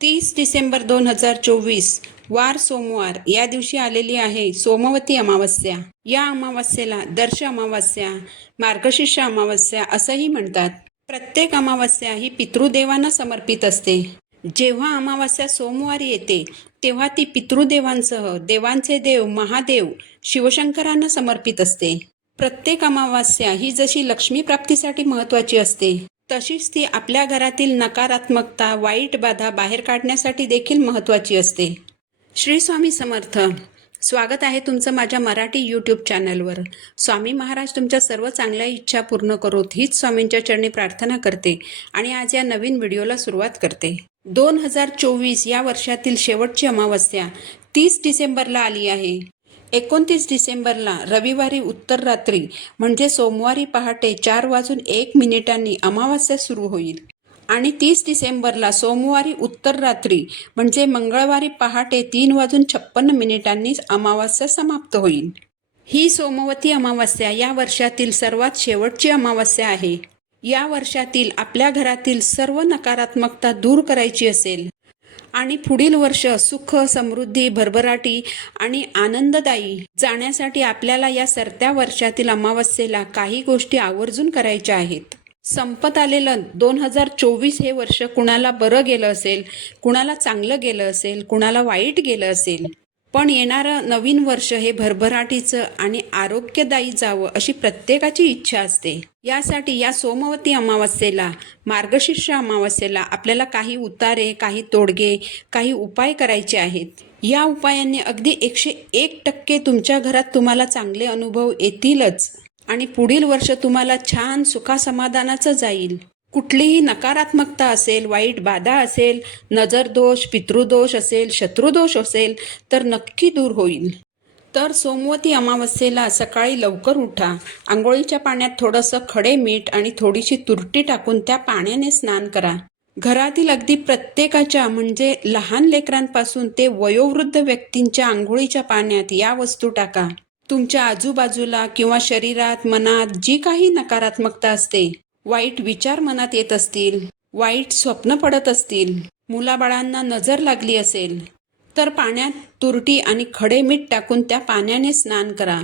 30 डिसेंबर 2024 वार सोमवार या दिवशी आलेली आहे सोमवती अमावस्या। या अमावस्येला दर्श अमावस्या, मार्गशीर्ष अमावस्या असंही म्हणतात। प्रत्येक अमावस्या ही पितृदेवांना समर्पित असते। जेव्हा अमावस्या सोमवारी येते तेव्हा ती पितृदेवांसह देवांचे देव महादेव शिवशंकरांना समर्पित असते। प्रत्येक अमावस्या ही जशी लक्ष्मी प्राप्तीसाठी महत्त्वाची असते तशीच ती आपल्या घरातील नकारात्मकता वाईट बाधा बाहेर काढण्यासाठी देखील महत्त्वाची असते। श्री स्वामी समर्थ। स्वागत आहे तुमचं माझ्या मराठी यूट्यूब चॅनलवर। स्वामी महाराज तुमच्या सर्व चांगल्या इच्छा पूर्ण करोत हीच स्वामींच्या चरणी प्रार्थना करते आणि आज या नवीन व्हिडिओला सुरुवात करते। 2024 या वर्षातील शेवटची अमावस्या 30 डिसेंबरला आली आहे। 29 डिसेंबरला रविवारी उत्तर रात्री म्हणजे सोमवारी पहाटे 4:01 अमावस्या सुरू होईल आणि 30 डिसेंबरला सोमवारी उत्तर रात्री म्हणजे मंगळवारी पहाटे 3:56 अमावस्या समाप्त होईल। ही सोमवती अमावस्या या वर्षातील सर्वात शेवटची अमावस्या आहे। या वर्षातील आपल्या घरातील सर्व नकारात्मकता दूर करायची असेल आणि पुढील वर्ष सुख समृद्धी भरभराटी आणि आनंददायी जाण्यासाठी आपल्याला या सरत्या वर्षातील अमावस्येला काही गोष्टी आवर्जून करायच्या आहेत। संपत आलेलं 2024 हे वर्ष कुणाला बरं गेलं असेल, कुणाला चांगलं गेलं असेल, कुणाला वाईट गेलं असेल, पण येणारं नवीन वर्ष हे भरभराटीचं आणि आरोग्यदायी जावं अशी प्रत्येकाची इच्छा असते। यासाठी या सोमवती अमावस्येला मार्गशीर्ष अमावस्येला आपल्याला काही उतारे, काही तोडगे, काही उपाय करायचे आहेत। या उपायांनी अगदी 101% तुमच्या घरात तुम्हाला चांगले अनुभव येतीलच आणि पुढील वर्ष तुम्हाला छान सुखासमाधानाचं जाईल। कुठलीही नकारात्मकता असेल, वाईट बाधा असेल, नजरदोष, पितृदोष असेल, शत्रुदोष असेल तर नक्की दूर होईल। तर सोमवती अमावस्येला सकाळी लवकर उठा, आंघोळीच्या पाण्यात थोडंसं खडे मीठ आणि थोडीशी तुरटी टाकून त्या पाण्याने स्नान करा। घरातील अगदी प्रत्येकाच्या म्हणजे लहान लेकरांपासून ते वयोवृद्ध व्यक्तींच्या आंघोळीच्या पाण्यात या वस्तू टाका। तुमच्या आजूबाजूला किंवा शरीरात मनात जी काही नकारात्मकता असते, वाईट विचार मनात येत असतील, वाईट स्वप्न पडत असतील, मुलाबाळांना नजर लागली असेल तर पाण्यात तुरटी आणि खडे मीठ टाकून त्या पाण्याने स्नान करा।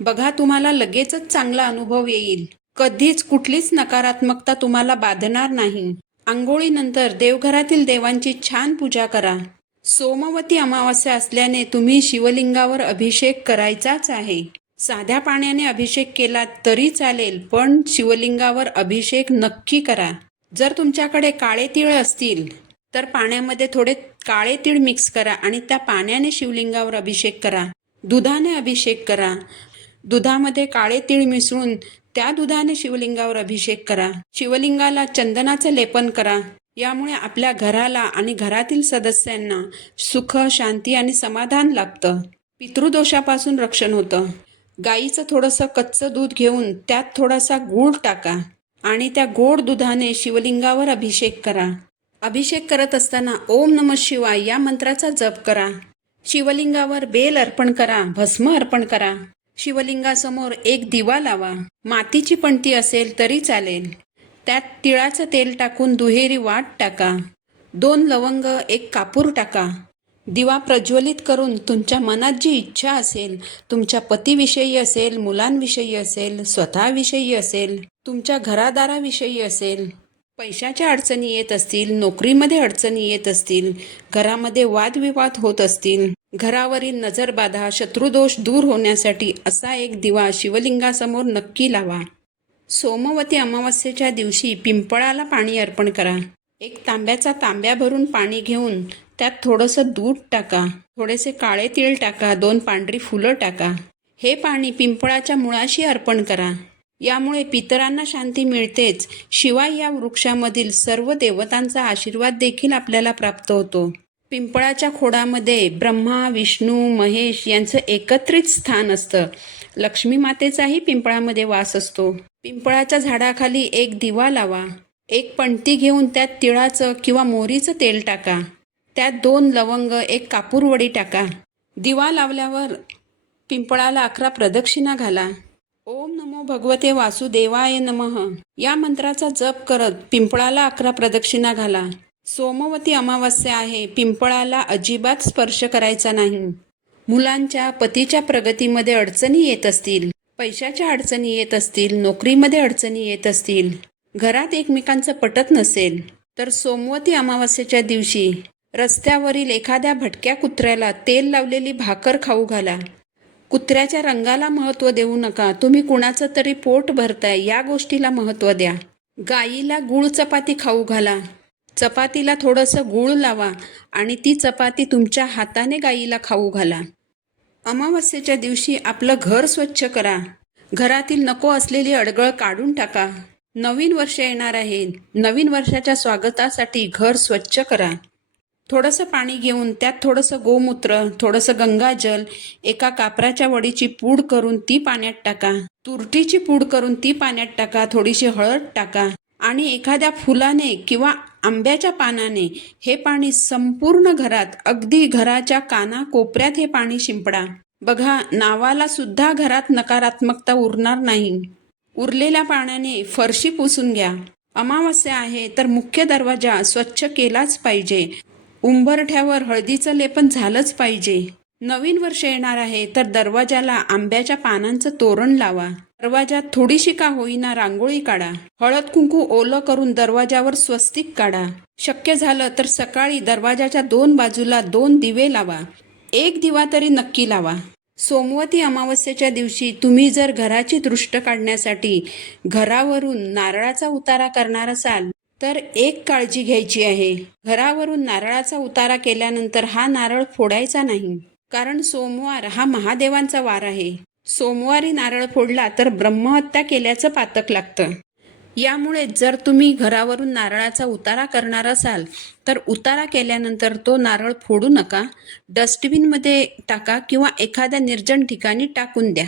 बघा तुम्हाला लगेचच चांगला अनुभव येईल। कधीच कुठलीच नकारात्मकता तुम्हाला बाधणार नाही। आंघोळीनंतर देवघरातील देवांची छान पूजा करा। सोमवती अमावस्या असल्याने तुम्ही शिवलिंगावर अभिषेक करायचाच आहे। साध्या पाण्याने अभिषेक केला तरी चालेल, पण शिवलिंगावर अभिषेक नक्की करा। जर तुमच्याकडे काळे तीळ असतील तर पाण्यामध्ये थोडे काळे तीळ मिक्स करा आणि त्या पाण्याने शिवलिंगावर अभिषेक करा। दुधाने अभिषेक करा। दुधामध्ये काळे तीळ मिसळून त्या दुधाने शिवलिंगावर अभिषेक करा। शिवलिंगाला चंदनाचे लेपन करा। यामुळे आपल्या घराला आणि घरातील सदस्यांना सुख, शांती आणि समाधान लाभतं। पितृदोषापासून रक्षण होतं। गाईचं थोडंसं कच्चं दूध घेऊन त्यात थोडासा गूळ टाका आणि त्या गोड दुधाने शिवलिंगावर अभिषेक करा। अभिषेक करत असताना ओम नमः शिवाय या मंत्राचा जप करा। शिवलिंगावर बेल अर्पण करा, भस्म अर्पण करा। शिवलिंगासमोर एक दिवा लावा। मातीची पणती असेल तरी चालेल। त्यात तिळाचं तेल टाकून दुहेरी वात टाका। 2 लवंग, 1 कापूर टाका। दिवा प्रज्वलित करून तुमच्या मनात जी इच्छा असेल, तुमच्या पतीविषयी असेल, मुलांविषयी असेल, स्वतःविषयी असेल, तुमच्या घरादाराविषयी असेल, पैशाच्या अडचणी येत असतील, नोकरीमध्ये अडचणी येत असतील, घरामध्ये वादविवाद होत असतील, घरावरील नजरबाधा, शत्रुदोष दूर होण्यासाठी असा एक दिवा शिवलिंगासमोर नक्की लावा। सोमवती अमावस्येच्या दिवशी पिंपळाला पाणी अर्पण करा। एक तांब्याचा तांब्या भरून पाणी घेऊन त्यात थोडंसं दूध टाका, थोडेसे काळे तीळ टाका, 2 पांढरी फुलं टाका। हे पाणी पिंपळाच्या मुळाशी अर्पण करा। यामुळे पितरांना शांती मिळतेच, शिवाय या वृक्षामधील सर्व देवतांचा आशीर्वाद देखील आपल्याला प्राप्त होतो। पिंपळाच्या खोडामध्ये ब्रह्मा, विष्णू, महेश यांचं एकत्रित स्थान असतं। लक्ष्मी मातेचाही पिंपळामध्ये वास असतो। पिंपळाच्या झाडाखाली एक दिवा लावा। एक पणती घेऊन त्यात तिळाचं किंवा मोहरीचं तेल टाका। त्यात 2 लवंग, 1 कापूरवडी टाका। दिवा लावल्यावर पिंपळाला 11 प्रदक्षिणा घाला। ओम नमो भगवते वासुदेवाय नमः या मंत्राचा जप करत पिंपळाला 11 प्रदक्षिणा घाला। सोमवती अमावस्या आहे. पिंपळाला अजिबात स्पर्श करायचा नाही. मुलांच्या पतीच्या प्रगतीमध्ये अडचणी येत असतील, पैशाच्या अडचणी येत असतील, नोकरीमध्ये अडचणी येत असतील, घरात एकमेकांचं पटत नसेल, तर सोमवती अमावस्येच्या दिवशी रस्त्यावरील एखाद्या भटक्या कुत्र्याला तेल लावलेली भाकर खाऊ घाला. कुत्र्याच्या रंगाला महत्त्व देऊ नका. तुम्ही कुणाचं तरी पोट भरताय या गोष्टीला महत्त्व द्या. गाईला गूळ चपाती खाऊ घाला. चपातीला थोडंसं गूळ लावा आणि ती चपाती तुमच्या हाताने गाईला खाऊ घाला. अमावस्येच्या दिवशी आपलं घर स्वच्छ करा. घरातील नको असलेली अडगळ काढून टाका. नवीन वर्ष येणार आहे. नवीन वर्षाच्या स्वागतासाठी घर स्वच्छ करा. थोडंसं पाणी घेऊन त्यात थोडंसं गोमूत्र, थोडंसं गंगाजल, एका कापराच्या वडीची पूड करून ती पाण्यात टाका. तुरटीची पूड करून ती पाण्यात टाका. थोडीशी हळद टाका आणि एखाद्या फुलाने किंवा आंब्याच्या पानाने हे पाणी संपूर्ण घरात, अगदी घराच्या कानाकोपऱ्यात हे पाणी शिंपडा. बघा, नावाला सुद्धा घरात नकारात्मकता उरणार नाही. उरलेल्या पाण्याने फरशी पुसून घ्या. अमावस्या आहे तर मुख्य दरवाजा स्वच्छ केलाच पाहिजे. उंबरठ्यावर हळदीचं लेपन झालंच पाहिजे. नवीन वर्ष येणार आहे तर दरवाजाला आंब्याच्या पानांचं तोरण लावा. दरवाजात थोडीशी का होईना रांगोळी काढा. हळद कुंकू ओलं करून दरवाजावर स्वस्तिक काढा. शक्य झालं तर सकाळी दरवाजाच्या 2 बाजूला 2 दिवे लावा. एक दिवा तरी नक्की लावा. सोमवती अमावस्येच्या दिवशी तुम्ही जर घराची दृष्ट काढण्यासाठी घरावरून नारळाचा उतारा करणार असाल तर एक काळजी घ्यायची आहे. घरावरून नारळाचा उतारा केल्यानंतर हा नारळ फोडायचा नाही, कारण सोमवार हा महादेवांचा वार आहे. सोमवारी नारळ फोडला तर ब्रह्महत्या केल्याचं पातक लागतं. यामुळे जर तुम्ही घरावरून नारळाचा उतारा करणार असाल तर उतारा केल्यानंतर तो नारळ फोडू नका. डस्टबिनमध्ये टाका किंवा एखाद्या निर्जन ठिकाणी टाकून द्या.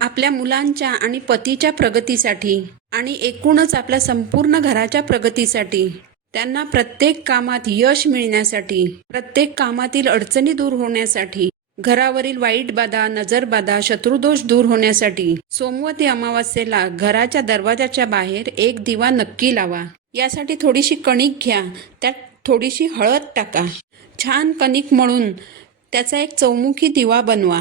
आपल्या मुलांच्या आणि पतीच्या प्रगतीसाठी आणि एकूणच आपल्या संपूर्ण घराच्या प्रगतीसाठी, त्यांना प्रत्येक कामात यश मिळण्यासाठी, प्रत्येक कामातील अडचणी दूर होण्यासाठी, घरावरील वाईट बाधा, नजरबाधा, शत्रुदोष दूर होण्यासाठी सोमवती अमावस्येला घराच्या दरवाजाच्या बाहेर एक दिवा नक्की लावा. यासाठी थोडीशी कणिक घ्या, त्यात थोडीशी हळद टाका. छान कणिक मळून त्याचा एक चौमुखी दिवा बनवा.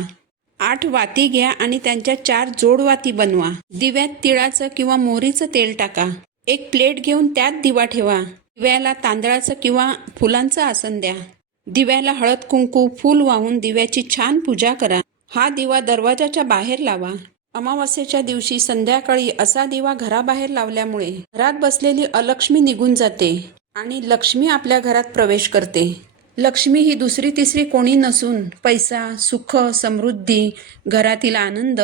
8 वाती घ्या आणि त्यांच्या 4 जोडवाती बनवा. दिव्यात तिळाचं किंवा मोहरीचं तेल टाका. एक प्लेट घेऊन त्यात दिवा ठेवा. दिव्याला तांदळाचं किंवा फुलांचं आसन द्या. दिव्याला हळद कुंकू फूल वाहून दिव्याची छान पूजा करा. हा दिवा दरवाजाच्या बाहेर लावा. अमावस्येच्या दिवशी संध्याकाळी असा दिवा घराबाहेर लावल्यामुळे घरात बसलेली अलक्ष्मी निघून जाते आणि लक्ष्मी आपल्या घरात प्रवेश करते. लक्ष्मी ही दुसरी तिसरी कोणी नसून पैसा, सुख, समृद्धी, घरातील आनंद,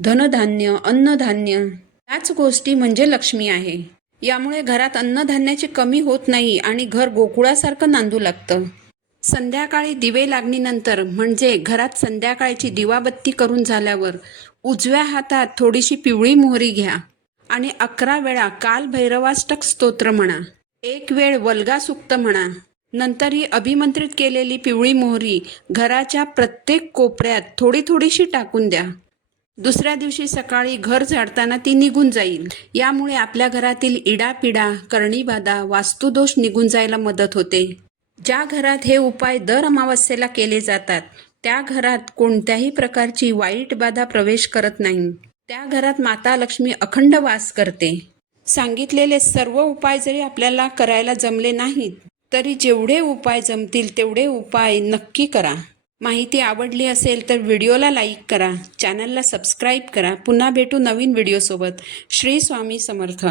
धनधान्य, अन्नधान्य याच गोष्टी म्हणजे लक्ष्मी आहे. यामुळे घरात अन्नधान्याची कमी होत नाही आणि घर गोकुळासारखं नांदू लागतं. संध्याकाळी दिवे लागणीनंतर म्हणजे घरात संध्याकाळची दिवाबत्ती करून झाल्यावर उजव्या हातात थोडीशी पिवळी मोहरी घ्या आणि 11 वेळा काल भैरवाष्टक स्तोत्र म्हणा. 1 वेळ वल्गा सुक्त म्हणा. नंतर ही अभिमंत्रित केलेली पिवळी मोहरी घराच्या प्रत्येक कोपऱ्यात थोडी थोडीशी टाकून द्या. दुसऱ्या दिवशी सकाळी घर झाडताना ती निघून जाईल. यामुळे आपल्या घरातील इडापिडा, करणीबाधा, वास्तुदोष निघून जायला मदत होते. ज्या घरात हे उपाय दर अमावस्येला केले जातात त्या घरात कोणत्याही प्रकारची वाईट बाधा प्रवेश करत नाही. त्या घरात माता लक्ष्मी अखंड वास करते. सांगितलेले सर्व उपाय जरी आपल्याला करायला जमले नाहीत तरी जेवढे उपाय जमतील तेवढे उपाय नक्की करा. माहिती आवडली असेल तर व्हिडिओला लाईक करा, चॅनलला सबस्क्राईब करा. पुन्हा भेटू नवीन व्हिडिओसोबत. श्री स्वामी समर्थ.